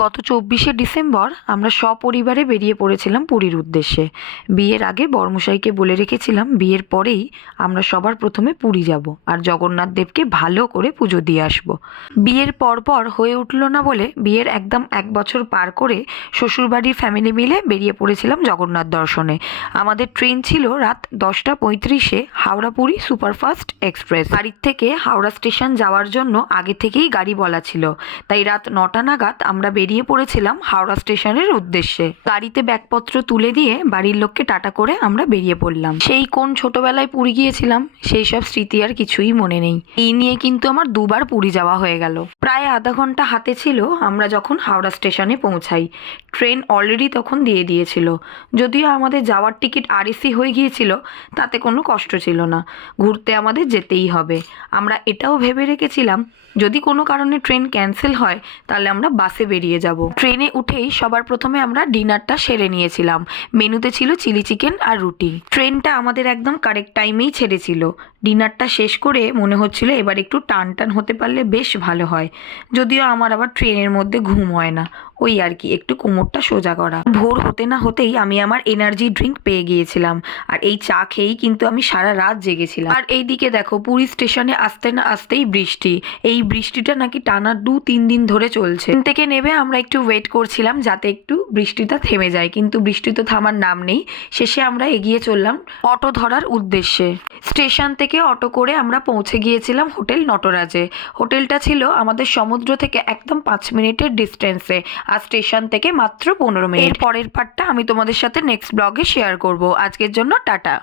গত ২৪শে ডিসেম্বর আমরা সপরিবারে বেরিয়ে পড়েছিলাম পুরীর উদ্দেশ্যে। বিয়ের আগে বরমশাইকে বলে রেখেছিলাম বিয়ের পরেই আমরা সবার প্রথমে পুরী যাব আর জগন্নাথ দেবকে ভালো করে পুজো দিয়ে আসব। বিয়ের পরপর হয়ে উঠল না বলে বিয়ের একদম ১ বছর পার করে শ্বশুরবাড়ির ফ্যামিলি মিলে বেরিয়ে পড়েছিলাম জগন্নাথ দর্শনে। আমাদের ট্রেন ছিল রাত ১০টা ৩৫-এ হাওড়া পুরী সুপারফাস্ট এক্সপ্রেস। বাড়ির থেকে হাওড়া স্টেশন যাওয়ার জন্য আগে থেকেই গাড়ি বলা ছিল, তাই রাত ৯টা নাগাদ আমরা বেরিয়ে পড়েছিলাম হাওড়া স্টেশনের উদ্দেশ্যে। গাড়িতে ব্যাগপত্র তুলে দিয়ে বাড়ির লোককে টাটা করে আমরা বেরিয়ে পড়লাম। সেই কোন ছোটবেলায় পুরী গিয়েছিলাম সেই সব স্মৃতি আর কিছুই মনে নেই। এই নিয়ে কিন্তু আমার দুবার পুরী যাওয়া হয়ে গেল। প্রায় আধা ঘন্টা হাতে ছিল আমরা যখন হাওড়া স্টেশনে পৌঁছাই। ট্রেন অলরেডি তখন দিয়ে দিয়েছিল। যদিও আমাদের যাওয়ার টিকিট আরএসি হয়ে গিয়েছিল, তাতে কোনো কষ্ট ছিল না। ঘুরতে আমাদের যেতেই হবে। আমরা এটাও ভেবে রেখেছিলাম যদি কোনো কারণে ট্রেন ক্যান্সেল হয় তাহলে আমরা বাসে বেরিয়ে যাব। ট্রেনে উঠেই সবার প্রথমে আমরা ডিনারটা সেরে নিয়েছিলাম। মেনুতে ছিল চিলি চিকেন আর রুটি। ট্রেনটা আমাদের একদম কারেক্ট টাইমেই ছেড়েছিল। ডিনারটা শেষ করে মনে হচ্ছিল এবার একটু টান টান হতে পারলে বেশ ভালো হয়। যদিও আমার আবার ট্রেনের মধ্যে ঘুম হয় না, ওই আর কি একটু কোমরটা সোজা করা। ভোর হতে না হতেই আমি আমার এনার্জি ড্রিঙ্ক পেয়ে গিয়েছিলাম, আর এই চা খেয়েই কিন্তু আমি সারা রাত জেগেছিলাম। আর এইদিকে দেখো পুরী স্টেশনে আসতে না আসতেই বৃষ্টি। এই বৃষ্টিটা নাকি টানা ২-৩ দিন ধরে চলছে। ট্রেন থেকে নেমে আমরা একটু ওয়েট করছিলাম যাতে একটু বৃষ্টিটা থেমে যায়, কিন্তু বৃষ্টি তো থামার নাম নেই। শেষে আমরা এগিয়ে চললাম অটো ধরার উদ্দেশ্যে। স্টেশন থেকে অটো করে আমরা পৌঁছে গিয়েছিলাম হোটেল নটরাজে। হোটেলটা ছিল আমাদের সমুদ্র থেকে একদম ৫ মিনিটের ডিস্টেন্সে, আর স্টেশন থেকে মাত্র ১৫ মিনিট। পরের পার্টটা আমি তোমাদের সাথে নেক্সট ব্লগে শেয়ার করব। আজকের জন্য টাটা।